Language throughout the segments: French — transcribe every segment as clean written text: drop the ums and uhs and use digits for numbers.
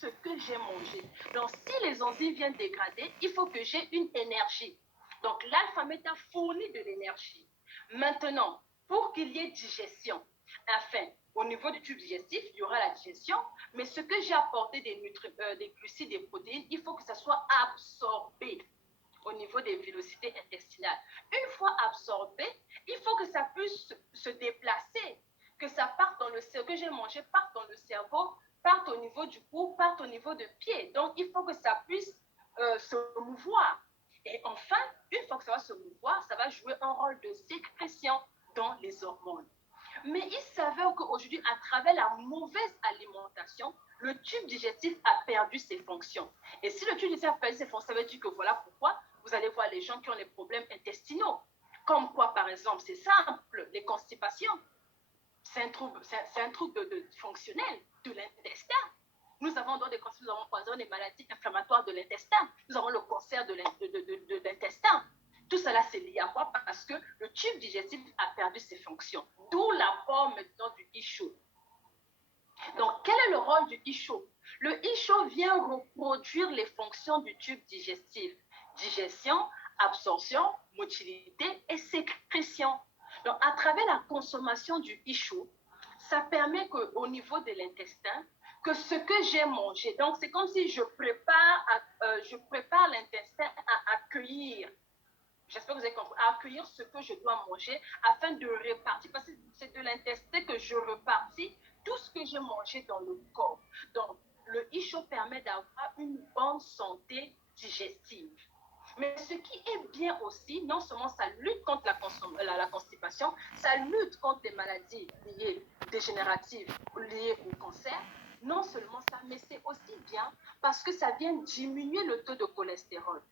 ce que j'ai mangé. Donc, si les enzymes viennent dégrader, il faut que j'ai une énergie. Donc, l'alpha-méta fournit de l'énergie. Maintenant, pour qu'il y ait digestion, enfin, au niveau du tube digestif, il y aura la digestion, mais ce que j'ai apporté des glucides, des protéines, il faut que ça soit absorbé au niveau des vélocités intestinales. Une fois absorbé, il faut que ça puisse se déplacer, que ça parte dans le cerveau, que j'ai mangé parte dans le cerveau, parte au niveau du cou, parte au niveau de pied. Donc, il faut que ça puisse se mouvoir. Et enfin, une fois que ça va se mouvoir, ça va jouer un rôle de sécrétion dans les hormones. Mais il s'avère qu'aujourd'hui, à travers la mauvaise alimentation, le tube digestif a perdu ses fonctions. Et si le tube digestif a perdu ses fonctions, ça veut dire que voilà pourquoi vous allez voir les gens qui ont des problèmes intestinaux. Comme quoi, par exemple, c'est simple, les constipations. C'est un trouble fonctionnel de l'intestin. Nous avons dans des constipations, nous avons des maladies inflammatoires de l'intestin. Nous avons le cancer de l'intestin. Tout cela, c'est lié à quoi? Parce que le tube digestif a perdu ses fonctions. D'où l'apport maintenant du ISHO. Donc, quel est le rôle du ISHO? Le ISHO vient reproduire les fonctions du tube digestif. Digestion, absorption, motilité et sécrétion. Donc, à travers la consommation du ISHO, ça permet qu'au niveau de l'intestin, que ce que j'ai mangé, donc c'est comme si je prépare l'intestin à accueillir, j'espère que vous avez compris, à accueillir ce que je dois manger afin de répartir, parce que c'est de l'intestin que je repartis tout ce que j'ai mangé dans le corps. Donc, le ISHO permet d'avoir une bonne santé digestive. Mais ce qui est bien aussi, non seulement ça lutte contre la constipation, ça lutte contre les maladies liées dégénératives liées au cancer, non seulement ça, mais c'est aussi bien parce que ça vient diminuer le taux de cholestérol.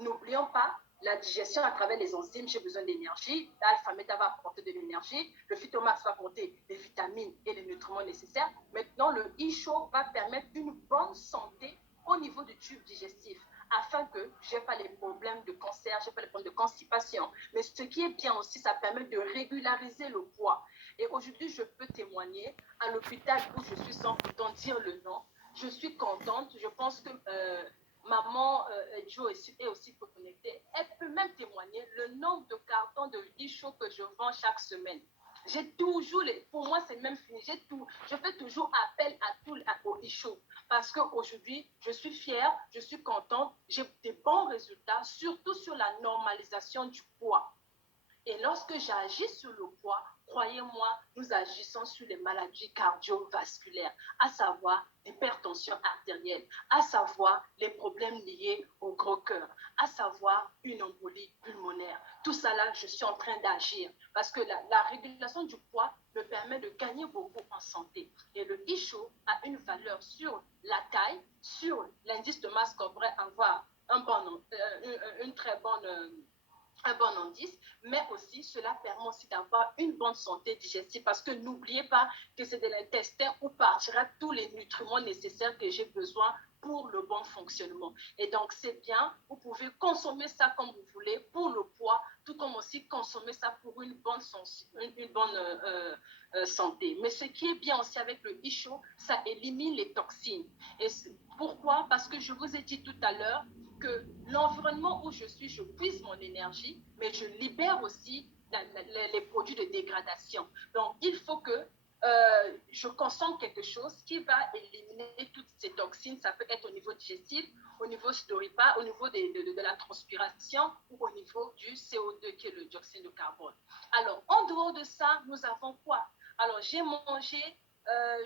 N'oublions pas, la digestion à travers les enzymes, j'ai besoin d'énergie. L'alpha-méta va apporter de l'énergie. Le phytomax va apporter les vitamines et les nutriments nécessaires. Maintenant, le ISHO va permettre une bonne santé au niveau du tube digestif afin que je n'ai pas les problèmes de cancer, je n'ai pas les problèmes de constipation. Mais ce qui est bien aussi, ça permet de régulariser le poids. Et aujourd'hui, je peux témoigner à l'hôpital où je suis sans pourtant dire le nom. Je suis contente. Je pense que maman Joe est aussi connectée. Elle peut même témoigner le nombre de cartons de ISHO que je vends chaque semaine. J'ai toujours, pour moi c'est même fini, je fais toujours appel au ISHO parce qu'aujourd'hui je suis fière, je suis contente, j'ai des bons résultats, surtout sur la normalisation du poids. Et lorsque j'agis sur le poids, croyez-moi, nous agissons sur les maladies cardiovasculaires, à savoir l'hypertension artérielle, à savoir les problèmes liés au gros cœur, à savoir une embolie pulmonaire. Tout ça là, je suis en train d'agir parce que la régulation du poids me permet de gagner beaucoup en santé. Et le ISHO a une valeur sur la taille, sur l'indice de masse corporelle, avoir une très bonne un bon indice, mais aussi cela permet aussi d'avoir une bonne santé digestive parce que n'oubliez pas que c'est de l'intestin où partira tous les nutriments nécessaires que j'ai besoin pour le bon fonctionnement. Et donc, c'est bien, vous pouvez consommer ça comme vous voulez pour le poids, tout comme aussi consommer ça pour une bonne santé. Mais ce qui est bien aussi avec le ISHO, ça élimine les toxines. Et pourquoi? Parce que je vous ai dit tout à l'heure, que l'environnement où je suis, je puise mon énergie, mais je libère aussi les produits de dégradation. Donc, il faut que je consomme quelque chose qui va éliminer toutes ces toxines. Ça peut être au niveau digestif, au niveau sudoripare, au niveau de la transpiration ou au niveau du CO2 qui est le dioxyde de carbone. Alors, en dehors de ça, nous avons quoi? Alors, j'ai mangé,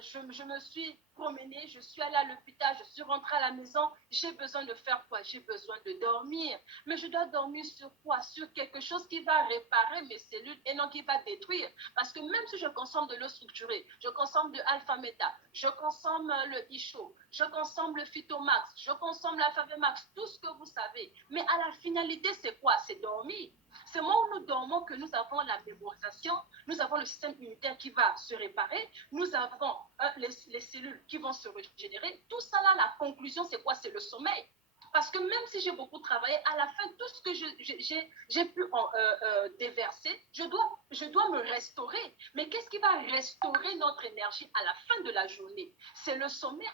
je me suis promenée, je suis allée à l'hôpital, je suis rentrée à la maison. J'ai besoin de faire quoi? J'ai besoin de dormir. Mais je dois dormir sur quoi? Sur quelque chose qui va réparer mes cellules et non qui va détruire. Parce que même si je consomme de l'eau structurée, je consomme de alpha-méta, je consomme le ISHO, je consomme le phytomax, je consomme l'alpha-max, tout ce que vous savez. Mais à la finalité, c'est quoi? C'est dormir. C'est le moment où nous dormons que nous avons la mémorisation, nous avons le système immunitaire qui va se réparer, nous avons les cellules qui vont se régénérer. Tout ça là, la conclusion, c'est quoi? C'est le sommeil. Parce que même si j'ai beaucoup travaillé, à la fin, tout ce que j'ai pu déverser, je dois me restaurer. Mais qu'est-ce qui va restaurer notre énergie à la fin de la journée? C'est le sommeil.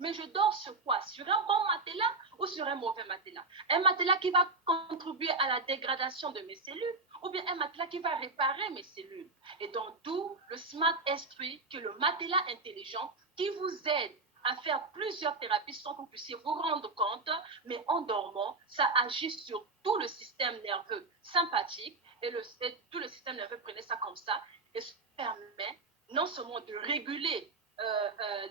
Mais je dors sur quoi? Sur un bon matelas ou sur un mauvais matelas? Un matelas qui va contribuer à la dégradation de mes cellules ou bien un matelas qui va réparer mes cellules. Et donc, d'où le Smart Esprit, qui est le matelas intelligent qui vous aide à faire plusieurs thérapies sans que vous puissiez vous rendre compte, mais en dormant, ça agit sur tout le système nerveux sympathique et tout le système nerveux, prenez ça comme ça, et ça permet non seulement de réguler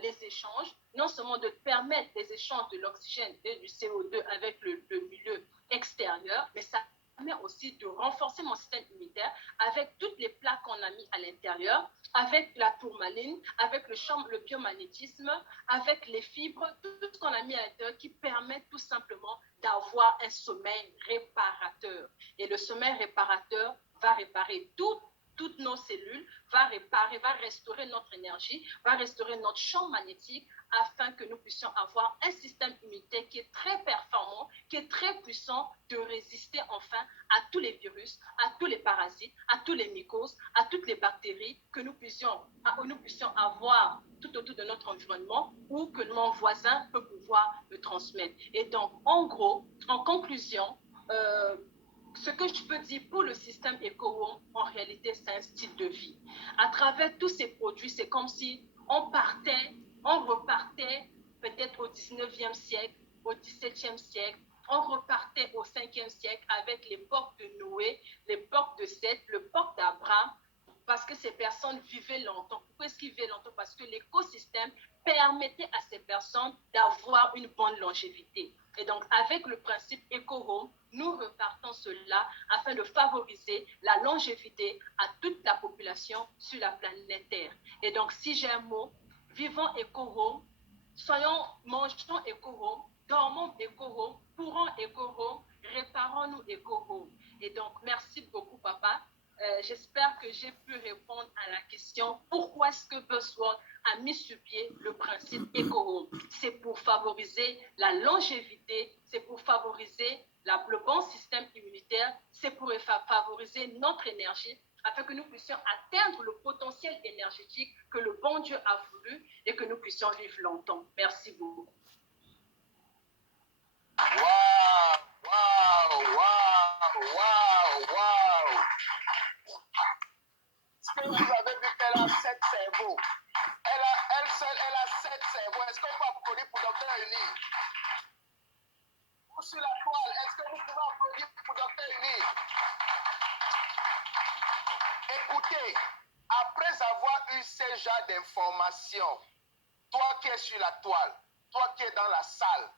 les échanges, non seulement de permettre les échanges de l'oxygène et du CO2 avec le milieu extérieur, mais ça permet aussi de renforcer mon système immunitaire avec toutes les plaques qu'on a mis à l'intérieur, avec la tourmaline, avec le biomagnétisme, avec les fibres, tout ce qu'on a mis à l'intérieur qui permet tout simplement d'avoir un sommeil réparateur. Et le sommeil réparateur va réparer toutes nos cellules, va réparer, va restaurer notre énergie, va restaurer notre champ magnétique afin que nous puissions avoir un système immunitaire qui est très performant, qui est très puissant de résister enfin à tous les virus, à tous les parasites, à tous les mycoses, à toutes les bactéries que nous puissions avoir tout autour de notre environnement ou que mon voisin peut pouvoir me transmettre. Et donc, en gros, en conclusion, ce que je peux dire pour le système EcoHome, en réalité, c'est un style de vie. À travers tous ces produits, c'est comme si on repartait peut-être au 19e siècle, au 17e siècle, on repartait au 5e siècle avec l'époque de Noé, l'époque de Seth, l'époque d'Abraham, parce que ces personnes vivaient longtemps. Pourquoi est-ce qu'ils vivaient longtemps? Parce que l'écosystème permettait à ces personnes d'avoir une bonne longévité. Et donc, avec le principe EcoHome, nous repartons cela afin de favoriser la longévité à toute la population sur la planète Terre. Et donc, si j'ai un mot, vivons EcoHome, mangeons EcoHome, dormons EcoHome, pourrons EcoHome, réparons-nous EcoHome. Et donc, merci beaucoup, papa. J'espère que j'ai pu répondre à la question pourquoi est-ce que Buzzword a mis sur pied le principe EcoHome. C'est pour favoriser la longévité, c'est pour favoriser le bon système immunitaire, c'est pour favoriser notre énergie afin que nous puissions atteindre le potentiel énergétique que le bon Dieu a voulu et que nous puissions vivre longtemps. Merci beaucoup. Wow, wow, wow, wow, wow. Est-ce que vous avez vu qu'elle a 7 cerveaux? Elle seule, elle a 7 cerveaux. Est-ce qu'on peut applaudir pour Dr. Uni? Ou sur la toile, est-ce que vous pouvez applaudir pour Dr. Uni? Écoutez, après avoir eu ces genres d'informations, toi qui es sur la toile, toi qui es dans la salle,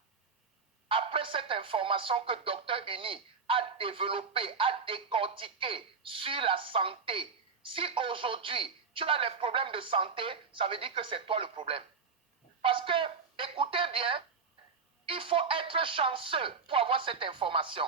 après cette information que Dr. Uni a développée, a décortiquée sur la santé, si aujourd'hui tu as des problèmes de santé, ça veut dire que c'est toi le problème. Parce que, écoutez bien, il faut être chanceux pour avoir cette information.